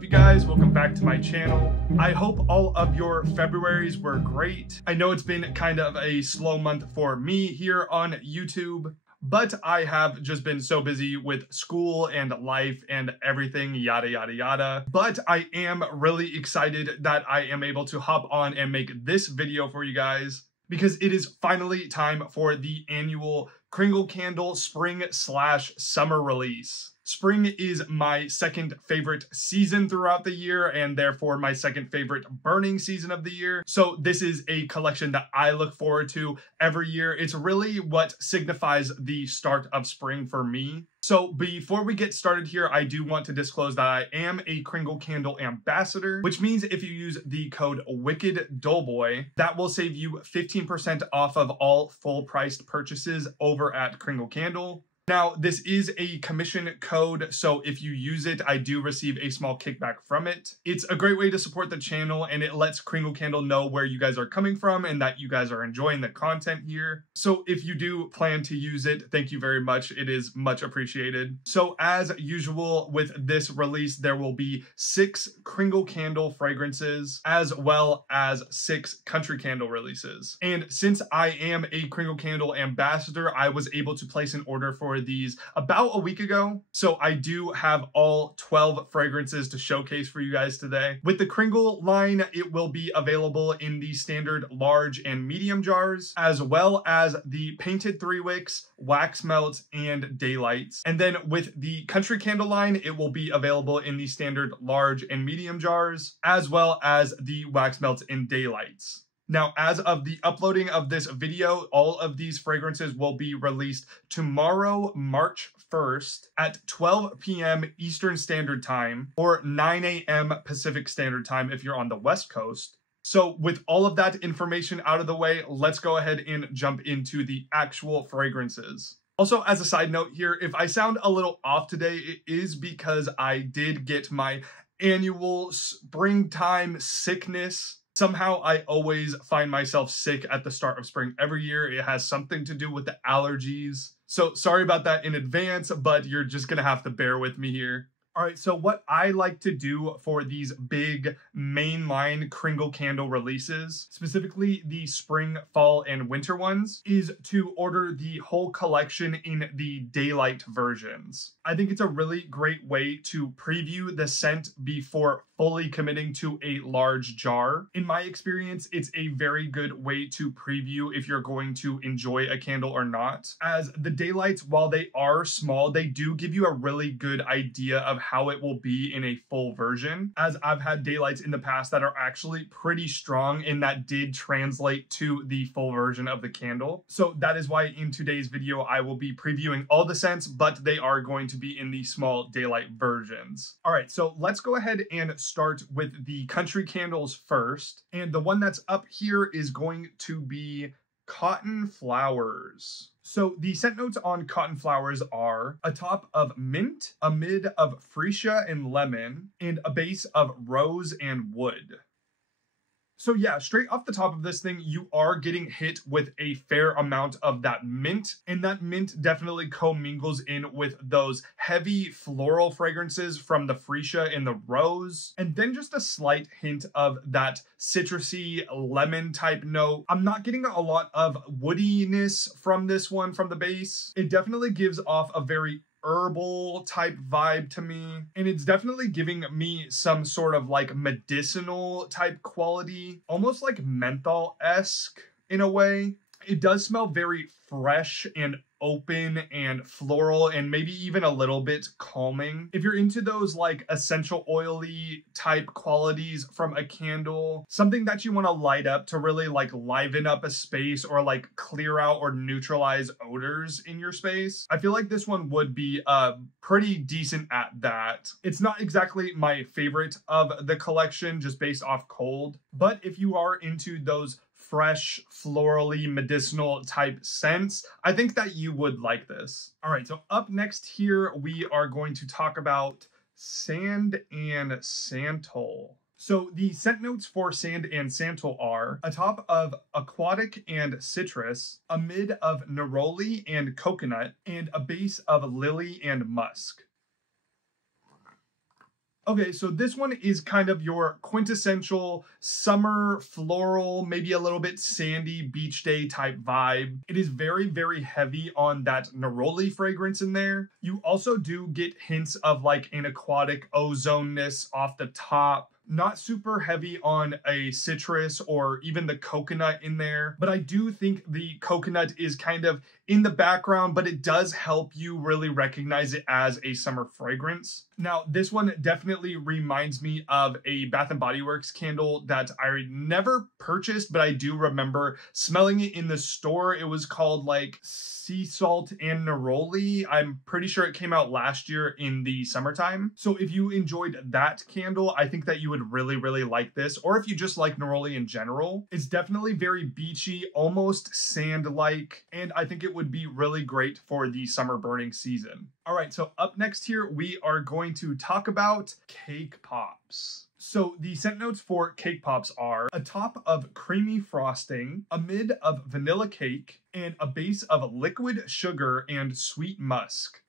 up, you guys? Welcome back to my channel. I hope all of your Februarys were great. I know it's been kind of a slow month for me here on YouTube, but I have just been so busy with school and life and everything, yada, yada, yada. But I am really excited that I am able to hop on and make this video for you guys, because it is finally time for the annual Kringle Candle spring/summer release. Spring is my second favorite season throughout the year, and therefore my second favorite burning season of the year. So this is a collection that I look forward to every year. It's really what signifies the start of spring for me. So before we get started here, I do want to disclose that I am a Kringle Candle ambassador, which means if you use the code WICKEDDoughboy, that will save you 15% off of all full-priced purchases over at Kringle Candle. Now, this is a commission code, so if you use it, I do receive a small kickback from it. It's a great way to support the channel, and it lets Kringle Candle know where you guys are coming from and that you guys are enjoying the content here. So if you do plan to use it, thank you very much. It is much appreciated. So as usual with this release, there will be 6 Kringle Candle fragrances, as well as 6 country candle releases. And since I am a Kringle Candle ambassador, I was able to place an order for these about a week ago. So I do have all 12 fragrances to showcase for you guys today. With the Kringle line, it will be available in the standard large and medium jars, as well as the painted 3 wicks, wax melt, and daylights. And then with the country candle line, it will be available in the standard large and medium jars, as well as the wax melts and daylights. Now, as of the uploading of this video, all of these fragrances will be released tomorrow, March 1st at 12 p.m. Eastern Standard Time or 9 a.m. Pacific Standard Time if you're on the West Coast. So with all of that information out of the way, let's go ahead and jump into the actual fragrances. Also, as a side note here, if I sound a little off today, it is because I did get my annual springtime sickness. Somehow I always find myself sick at the start of spring every year. It has something to do with the allergies. So sorry about that in advance, but you're just gonna have to bear with me here. All right, so what I like to do for these big mainline Kringle Candle releases, specifically the spring, fall, and winter ones, is to order the whole collection in the daylight versions. I think it's a really great way to preview the scent before fully committing to a large jar. In my experience, it's a very good way to preview if you're going to enjoy a candle or not. As the daylights, while they are small, they do give you a really good idea of how it will be in a full version, as I've had daylights in the past that are actually pretty strong and that did translate to the full version of the candle. So that is why in today's video, I will be previewing all the scents, but they are going to be in the small daylight versions. All right, so let's go ahead and start with the country candles first. And the one that's up here is going to be Cotton Flowers. So the scent notes on Cotton Flowers are a top of mint, a mid of freesia and lemon, and a base of rose and wood. So yeah, straight off the top of this thing, you are getting hit with a fair amount of that mint, and that mint definitely commingles in with those heavy floral fragrances from the freesia and the rose, and then just a slight hint of that citrusy lemon type note. I'm not getting a lot of woodiness from this one from the base. It definitely gives off a very herbal type vibe to me, and it's definitely giving me some sort of like medicinal type quality, almost like menthol-esque in a way. It does smell very fresh and open and floral and maybe even a little bit calming. If you're into those like essential oily type qualities from a candle, something that you want to light up to really like liven up a space or like clear out or neutralize odors in your space, I feel like this one would be pretty decent at that. It's not exactly my favorite of the collection just based off cold, but if you are into those fresh, florally, medicinal type scents, I think that you would like this. All right, so up next here, we are going to talk about Sand and Santal. So the scent notes for Sand and Santal are a top of aquatic and citrus, a mid of neroli and coconut, and a base of lily and musk. Okay, so this one is kind of your quintessential summer floral, maybe a little bit sandy beach day type vibe. It is very, very heavy on that neroli fragrance in there. You also do get hints of like an aquatic ozone-ness off the top. Not super heavy on a citrus or even the coconut in there, but I do think the coconut is kind of in the background, but it does help you really recognize it as a summer fragrance. Now, this one definitely reminds me of a Bath & Body Works candle that I never purchased, but I do remember smelling it in the store. It was called like Sea Salt and Neroli. I'm pretty sure it came out last year in the summertime. So if you enjoyed that candle, I think that you would really, really like this. Or if you just like neroli in general, it's definitely very beachy, almost sand-like, and I think it would be really great for the summer burning season. All right, so up next here, we are going to talk about cake pops. So the scent notes for cake pops are a top of creamy frosting, a mid of vanilla cake, and a base of liquid sugar and sweet musk.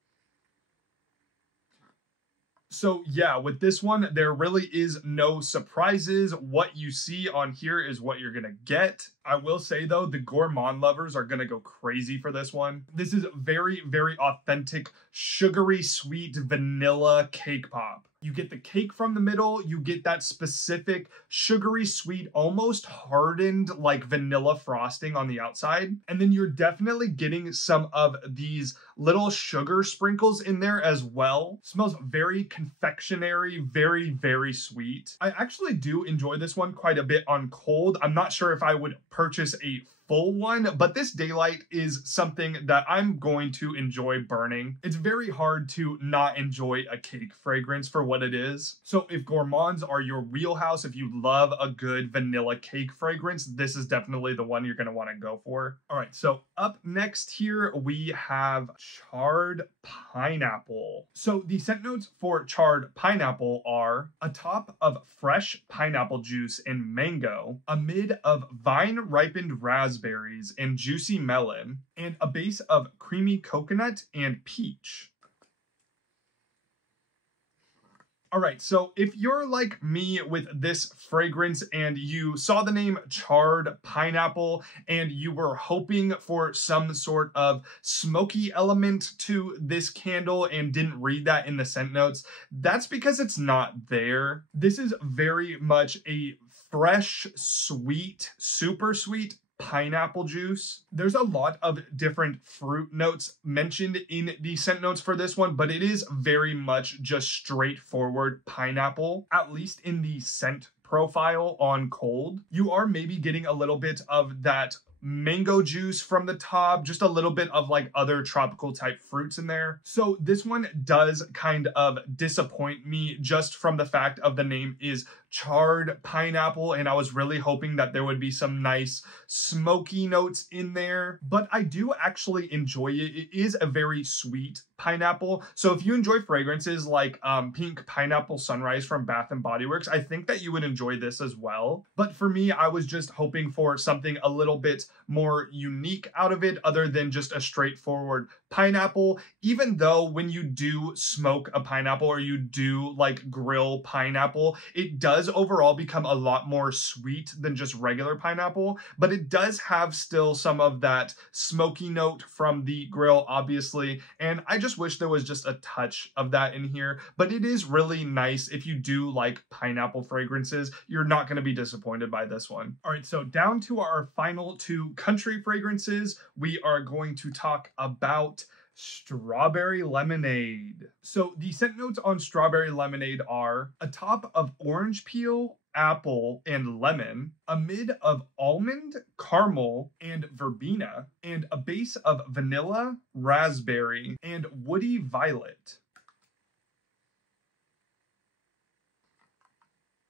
So yeah, with this one, there really is no surprises. What you see on here is what you're gonna get. I will say though, the gourmand lovers are gonna go crazy for this one. This is very, very authentic, sugary, sweet vanilla cake pop. You get the cake from the middle, you get that specific sugary sweet, almost hardened like vanilla frosting on the outside. And then you're definitely getting some of these little sugar sprinkles in there as well. Smells very confectionery, very, very sweet. I actually do enjoy this one quite a bit on cold. I'm not sure if I would purchase a full one, but this daylight is something that I'm going to enjoy burning. It's very hard to not enjoy a cake fragrance for what it is. So if gourmands are your wheelhouse, if you love a good vanilla cake fragrance, this is definitely the one you're going to want to go for. All right, so up next here, we have Charred Pineapple. So the scent notes for Charred Pineapple are a top of fresh pineapple juice and mango, a mid of vine-ripened raspberries and juicy melon, and a base of creamy coconut and peach. All right, so if you're like me with this fragrance and you saw the name Charred Pineapple and you were hoping for some sort of smoky element to this candle and didn't read that in the scent notes, that's because it's not there. This is very much a fresh, sweet, super sweet pineapple juice. There's a lot of different fruit notes mentioned in the scent notes for this one, but it is very much just straightforward pineapple, at least in the scent profile on cold. You are maybe getting a little bit of that mango juice from the top, just a little bit of like other tropical type fruits in there. So this one does kind of disappoint me just from the fact of the name is Charred Pineapple, and I was really hoping that there would be some nice smoky notes in there, but I do actually enjoy it. It is a very sweet pineapple. So if you enjoy fragrances like Pink Pineapple Sunrise from Bath & Body Works, I think that you would enjoy this as well. But for me, I was just hoping for something a little bit more unique out of it other than just a straightforward pineapple, even though when you do smoke a pineapple or you do like grill pineapple, it does overall become a lot more sweet than just regular pineapple, but it does have still some of that smoky note from the grill, obviously, and I just wish there was just a touch of that in here. But it is really nice. If you do like pineapple fragrances, you're not going to be disappointed by this one. All right, so down to our final two country fragrances, we are going to talk about Strawberry Lemonade. So the scent notes on Strawberry Lemonade are a top of orange peel, apple, and lemon, a mid of almond, caramel, and verbena, and a base of vanilla, raspberry, and woody violet.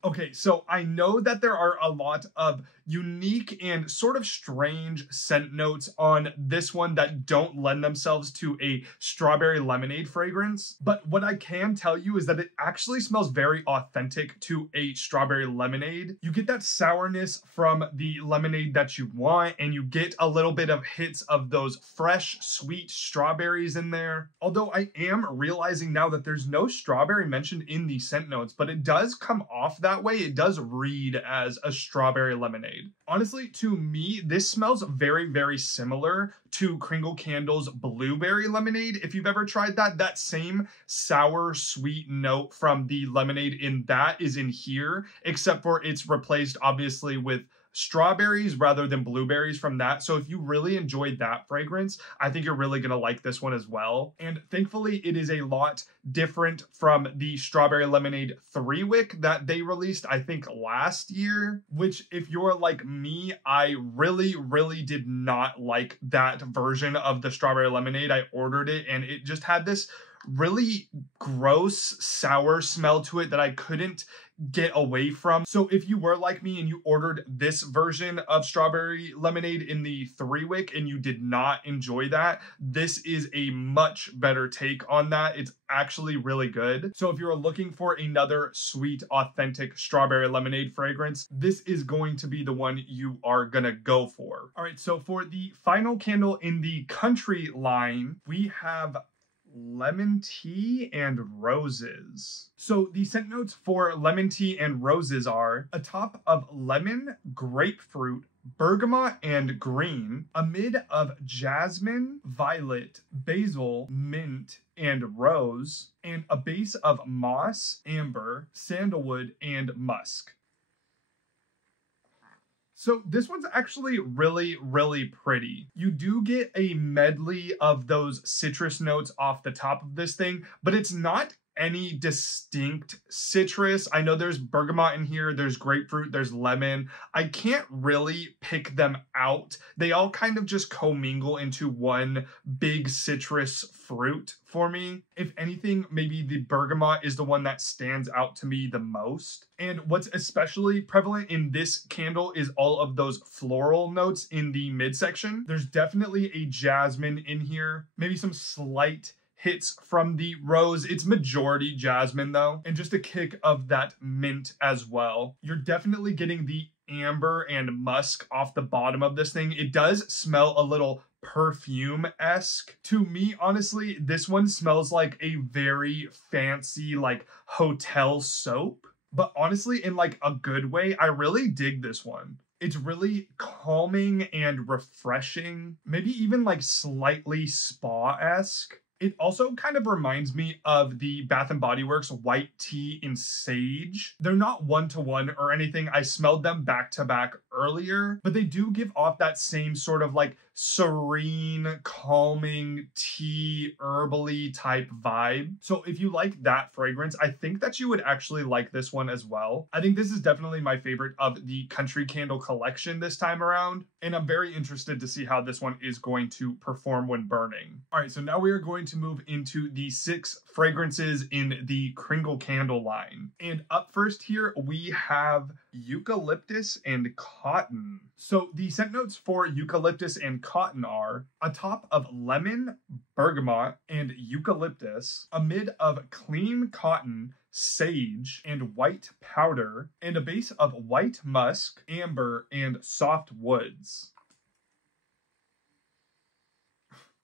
Okay, so I know that there are a lot of unique and sort of strange scent notes on this one that don't lend themselves to a strawberry lemonade fragrance. But what I can tell you is that it actually smells very authentic to a strawberry lemonade. You get that sourness from the lemonade that you want, and you get a little bit of hits of those fresh, sweet strawberries in there. Although I am realizing now that there's no strawberry mentioned in the scent notes, but it does come off that way. It does read as a strawberry lemonade. Honestly, to me, this smells very, very similar to Kringle Candle's blueberry lemonade. If you've ever tried that, that same sour, sweet note from the lemonade in that is in here, except for it's replaced obviously with strawberries rather than blueberries from that. So if you really enjoyed that fragrance, I think you're really gonna like this one as well. And thankfully, it is a lot different from the strawberry lemonade 3-wick that they released, I think last year, which if you're like me, I really did not like that version of the strawberry lemonade. I ordered it and it just had this really gross sour smell to it that I couldn't get away from. So if you were like me and you ordered this version of strawberry lemonade in the 3-wick and you did not enjoy that, this is a much better take on that. It's actually really good. So if you're looking for another sweet, authentic strawberry lemonade fragrance, this is going to be the one you are gonna go for. All right, so for the final candle in the country line, we have lemon tea and roses. So the scent notes for lemon tea and roses are a top of lemon, grapefruit, bergamot, and green, a mid of jasmine, violet, basil, mint, and rose, and a base of moss, amber, sandalwood, and musk. So this one's actually really pretty. You do get a medley of those citrus notes off the top of this thing, but it's not any distinct citrus. I know there's bergamot in here, there's grapefruit, there's lemon. I can't really pick them out. They all kind of just commingle into one big citrus fruit for me. If anything, maybe the bergamot is the one that stands out to me the most. And what's especially prevalent in this candle is all of those floral notes in the midsection. There's definitely a jasmine in here, maybe some slight hits from the rose. It's majority jasmine though, and just a kick of that mint as well. You're definitely getting the amber and musk off the bottom of this thing. It does smell a little perfume-esque. To me, honestly, this one smells like a very fancy like hotel soap, but honestly in like a good way. I really dig this one. It's really calming and refreshing, maybe even like slightly spa-esque. It also kind of reminds me of the Bath & Body Works White Tea in Sage. They're not one-to-one or anything. I smelled them back-to-back earlier, but they do give off that same sort of like serene, calming, tea, herbally type vibe. So if you like that fragrance, I think that you would actually like this one as well. I think this is definitely my favorite of the Country Candle collection this time around, and I'm very interested to see how this one is going to perform when burning. All right, so now we are going to move into the 6 fragrances in the Kringle Candle line. And up first here, we have Eucalyptus and Cotton. So the scent notes for Eucalyptus and Cotton are a top of lemon, bergamot, and eucalyptus, a mid of clean cotton, sage, and white powder, and a base of white musk, amber, and soft woods.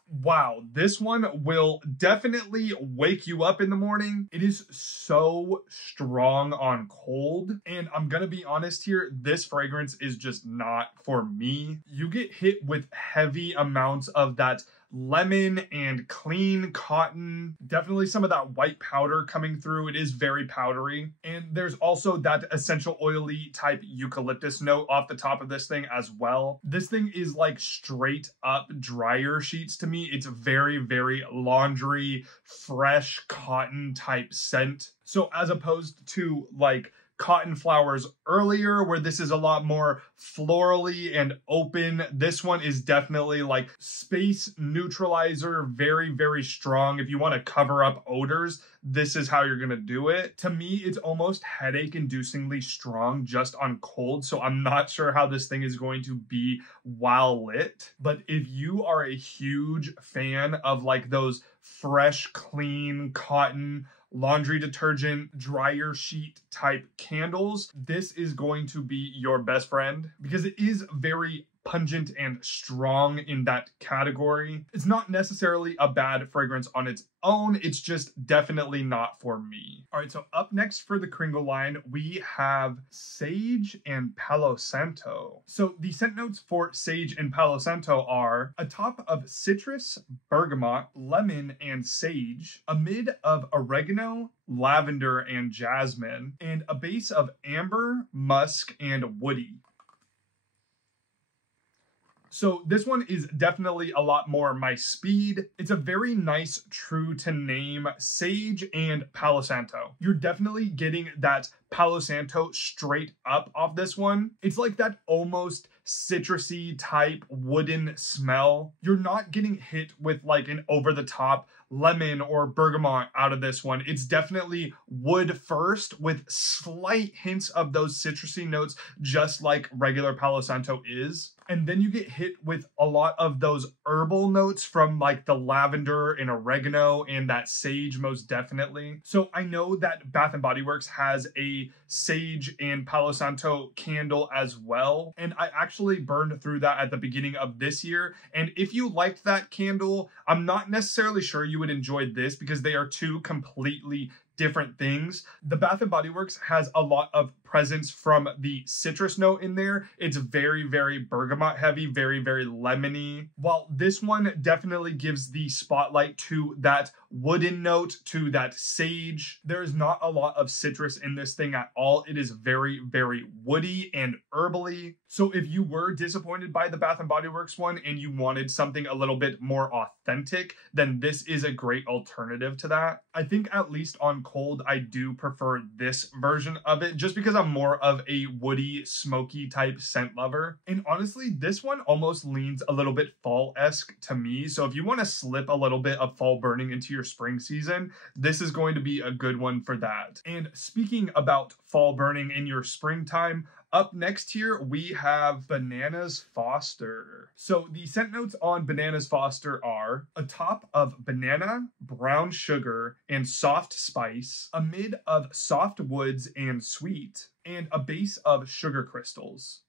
Wow, this one will definitely wake you up in the morning. It is so strong on cold, and I'm gonna be honest here, this fragrance is just not for me. You get hit with heavy amounts of that lemon and clean cotton, definitely some of that white powder coming through. It is very powdery, and there's also that essential oily type eucalyptus note off the top of this thing as well. This thing is like straight up dryer sheets to me. It's very laundry, fresh cotton type scent. So as opposed to like cotton flowers earlier, where this is a lot more florally and open. This one is definitely like space neutralizer, very, very strong. If you want to cover up odors, this is how you're gonna do it. To me, it's almost headache-inducingly strong just on cold, so I'm not sure how this thing is going to be while lit. But if you are a huge fan of like those fresh, clean, cotton, laundry detergent, dryer sheet type candles, this is going to be your best friend because it is very pungent and strong in that category. It's not necessarily a bad fragrance on its own, it's just definitely not for me. All right, so up next for the Kringle line, we have Sage and Palo Santo. So the scent notes for Sage and Palo Santo are a top of citrus, bergamot, lemon, and sage, a mid of oregano, lavender, and jasmine, and a base of amber, musk, and woody. So this one is definitely a lot more my speed. It's a very nice, true to name Sage and Palo Santo. You're definitely getting that Palo Santo straight up off this one. It's like that almost citrusy type wooden smell. You're not getting hit with like an over-the-top lemon or bergamot out of this one. It's definitely wood first with slight hints of those citrusy notes, just like regular Palo Santo is. And then you get hit with a lot of those herbal notes from like the lavender and oregano and that sage most definitely. So I know that Bath & Body Works has a Sage and Palo Santo candle as well. And I actually burned through that at the beginning of this year. And if you liked that candle, I'm not necessarily sure you would enjoy this because they are two completely different things. The Bath & Body Works has a lot of presence from the citrus note in there. It's very, very bergamot heavy, very, very lemony. While this one definitely gives the spotlight to that wooden note, to that sage. There is not a lot of citrus in this thing at all. It is very, very woody and herbally. So if you were disappointed by the Bath & Body Works one and you wanted something a little bit more authentic, then this is a great alternative to that. I think at least on cold, I do prefer this version of it just because I'm more of a woody, smoky type scent lover. And honestly, this one almost leans a little bit fall-esque to me. So if you want to slip a little bit of fall burning into your spring season, this is going to be a good one for that. And speaking about fall burning in your springtime, up next here, we have Bananas Foster. So the scent notes on Bananas Foster are a top of banana, brown sugar, and soft spice, a mid of soft woods and sweet, and a base of sugar crystals.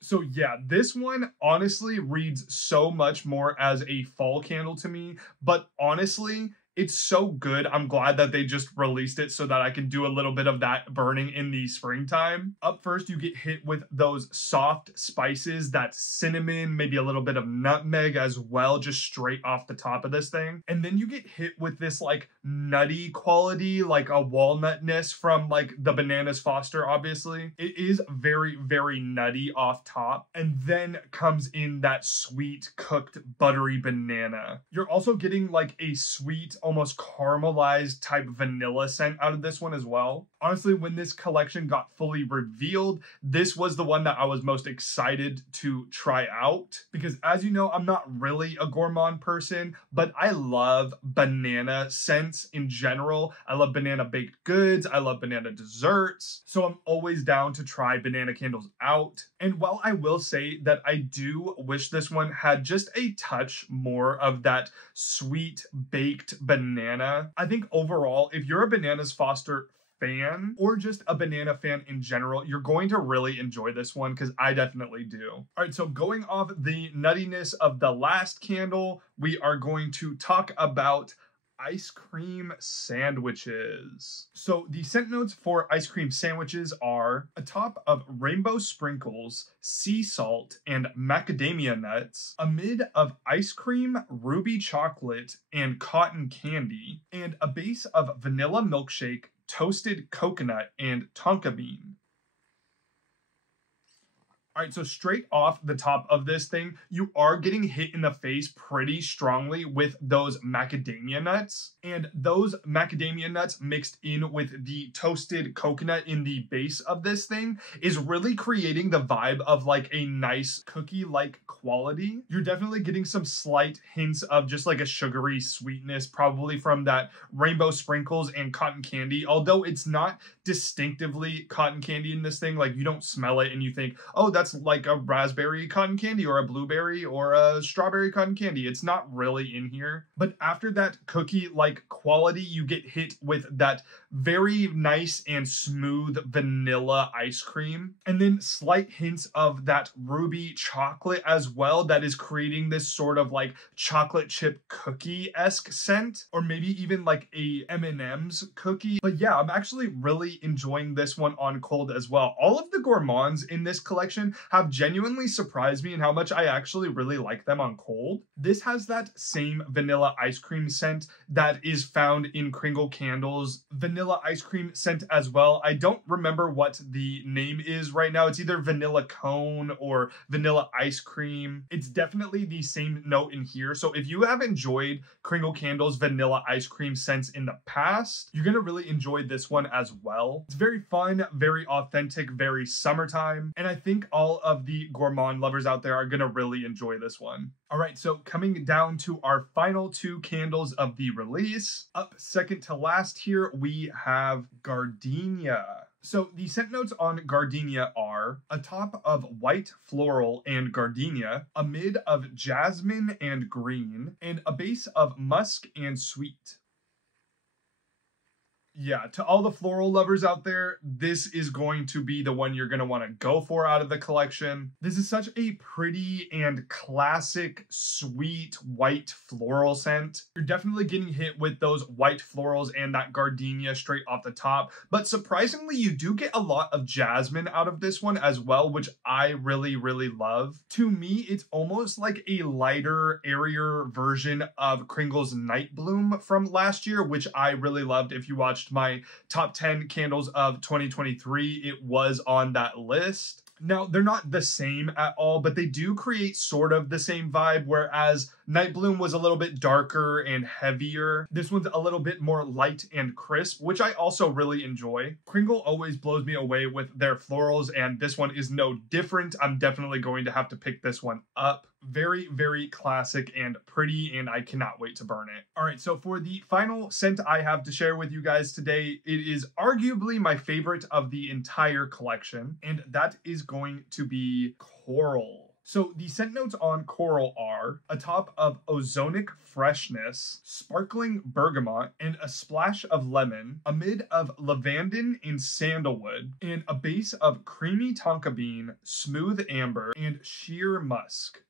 So yeah, this one honestly reads so much more as a fall candle to me, but honestly, it's so good. I'm glad that they just released it so that I can do a little bit of that burning in the springtime. Up first, you get hit with those soft spices, that cinnamon, maybe a little bit of nutmeg as well, just straight off the top of this thing. And then you get hit with this like nutty quality, like a walnutness from like the Bananas Foster, obviously. It is very, very nutty off top. And then comes in that sweet cooked buttery banana. You're also getting like a sweet, almost caramelized type vanilla scent out of this one as well. Honestly, when this collection got fully revealed, this was the one that I was most excited to try out because as you know, I'm not really a gourmand person, but I love banana scents in general. I love banana baked goods. I love banana desserts. So I'm always down to try banana candles out. And while I will say that I do wish this one had just a touch more of that sweet baked banana, I think overall, if you're a Bananas Foster fan or just a banana fan in general, you're going to really enjoy this one because I definitely do. All right, so going off the nuttiness of the last candle, we are going to talk about ice cream sandwiches. So the scent notes for ice cream sandwiches are a top of rainbow sprinkles, sea salt, and macadamia nuts, a mid of ice cream, ruby chocolate, and cotton candy, and a base of vanilla milkshake, toasted coconut, and tonka bean. All right, so straight off the top of this thing, you are getting hit in the face pretty strongly with those macadamia nuts. And those macadamia nuts mixed in with the toasted coconut in the base of this thing is really creating the vibe of like a nice cookie-like quality. You're definitely getting some slight hints of just like a sugary sweetness, probably from that rainbow sprinkles and cotton candy, although it's not distinctively cotton candy in this thing. Like, you don't smell it and you think, oh, that's like a raspberry cotton candy or a blueberry or a strawberry cotton candy. It's not really in here. But after that cookie-like quality, you get hit with that very nice and smooth vanilla ice cream. And then slight hints of that ruby chocolate as well that is creating this sort of like chocolate chip cookie-esque scent, or maybe even like a M&M's cookie. But yeah, I'm actually really enjoying this one on cold as well. All of the gourmands in this collection have genuinely surprised me in how much I actually really like them on cold. This has that same vanilla ice cream scent that is found in Kringle Candles vanilla ice cream scent as well. I don't remember what the name is right now. It's either vanilla cone or vanilla ice cream. It's definitely the same note in here. So if you have enjoyed Kringle Candles vanilla ice cream scents in the past, you're gonna really enjoy this one as well. It's very fun, very authentic, very summertime, and I think all of the gourmand lovers out there are gonna really enjoy this one. All right, so coming down to our final two candles of the release. Up second to last here, we have Gardenia. So the scent notes on Gardenia are a top of white floral and gardenia, a mid of jasmine and green, and a base of musk and sweet. Yeah, to all the floral lovers out there, this is going to be the one you're going to want to go for out of the collection. This is such a pretty and classic, sweet, white floral scent. You're definitely getting hit with those white florals and that gardenia straight off the top, but surprisingly, you do get a lot of jasmine out of this one as well, which I really, really love. To me, it's almost like a lighter, airier version of Kringle's Night Bloom from last year, which I really loved. If you watched my top 10 candles of 2023, it was on that list. Now, they're not the same at all, but they do create sort of the same vibe, whereas Night Bloom was a little bit darker and heavier. This one's a little bit more light and crisp, which I also really enjoy. Kringle always blows me away with their florals, and this one is no different. I'm definitely going to have to pick this one up. Very, very classic and pretty, and I cannot wait to burn it. All right, so for the final scent I have to share with you guys today, it is arguably my favorite of the entire collection, and that is going to be Coral. So the scent notes on Coral are a top of ozonic freshness, sparkling bergamot, and a splash of lemon, a mid of lavandin and sandalwood, and a base of creamy tonka bean, smooth amber, and sheer musk.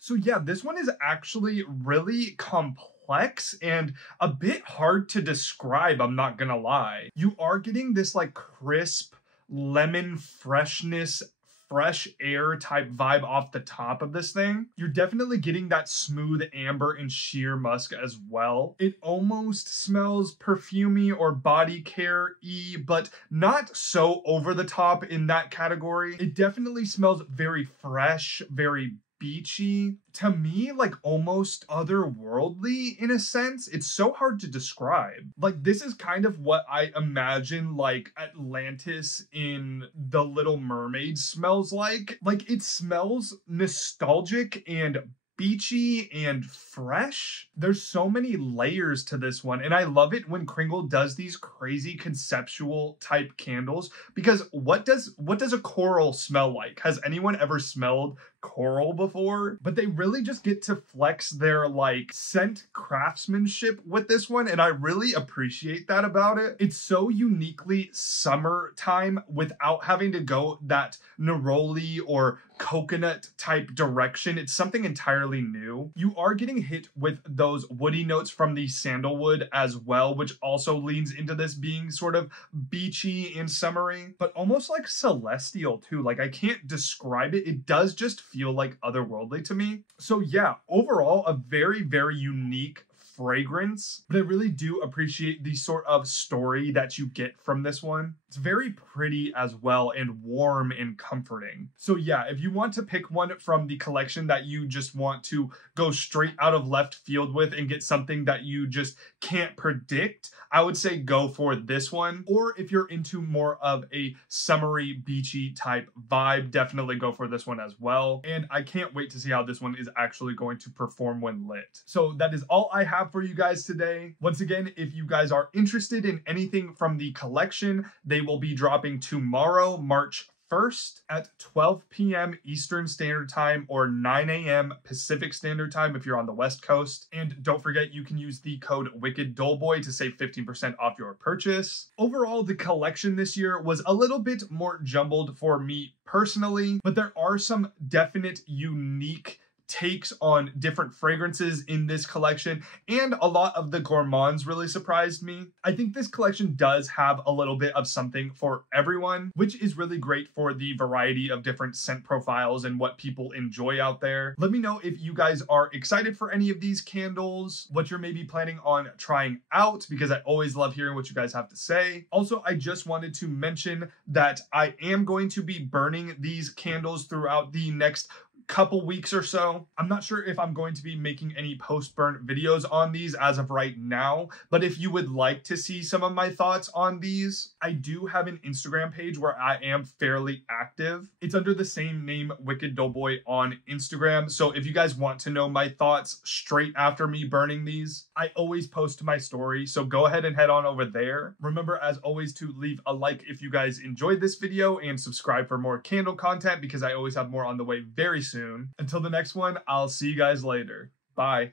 So yeah, this one is actually really complex and a bit hard to describe, I'm not gonna lie. You are getting this like crisp lemon freshness, fresh air type vibe off the top of this thing. You're definitely getting that smooth amber and sheer musk as well. It almost smells perfumey or body care-y, but not so over the top in that category. It definitely smells very fresh, very beachy, to me, like almost otherworldly in a sense. It's so hard to describe. Like, this is kind of what I imagine like Atlantis in The Little Mermaid smells like. Like, it smells nostalgic and beachy and fresh. There's so many layers to this one, and I love it when Kringle does these crazy conceptual type candles, because what does a coral smell like? Has anyone ever smelled coral before? But they really just get to flex their like scent craftsmanship with this one, and I really appreciate that about it. It's so uniquely summertime without having to go that neroli or coconut type direction. It's something entirely new. You are getting hit with those woody notes from the sandalwood as well, which also leans into this being sort of beachy and summery, but almost like celestial too. Like, I can't describe it. It does just feel like otherworldly to me. So yeah, overall, a very, very unique, fragrance, but I really do appreciate the sort of story that you get from this one. It's very pretty as well and warm and comforting. So yeah, if you want to pick one from the collection that you just want to go straight out of left field with and get something that you just can't predict, I would say go for this one. Or if you're into more of a summery, beachy type vibe, definitely go for this one as well. And I can't wait to see how this one is actually going to perform when lit. So that is all I have for you guys today. Once again, if you guys are interested in anything from the collection, they will be dropping tomorrow, March 1st at 12 p.m. Eastern Standard Time or 9 a.m. Pacific Standard Time if you're on the West Coast. And don't forget, you can use the code WICKEDDOLLBOY to save 15% off your purchase. Overall, the collection this year was a little bit more jumbled for me personally, but there are some definite unique takes on different fragrances in this collection, and a lot of the gourmands really surprised me. I think this collection does have a little bit of something for everyone, which is really great for the variety of different scent profiles and what people enjoy out there. Let me know if you guys are excited for any of these candles, what you're maybe planning on trying out, because I always love hearing what you guys have to say. Also, I just wanted to mention that I am going to be burning these candles throughout the next couple weeks or so. I'm not sure if I'm going to be making any post-burn videos on these as of right now, but if you would like to see some of my thoughts on these, I do have an Instagram page where I am fairly active. It's under the same name, Wicked Doughboy, on Instagram. So if you guys want to know my thoughts straight after me burning these, I always post to my story. So go ahead and head on over there. Remember, as always, to leave a like if you guys enjoyed this video and subscribe for more candle content, because I always have more on the way very soon. Until the next one, I'll see you guys later. Bye.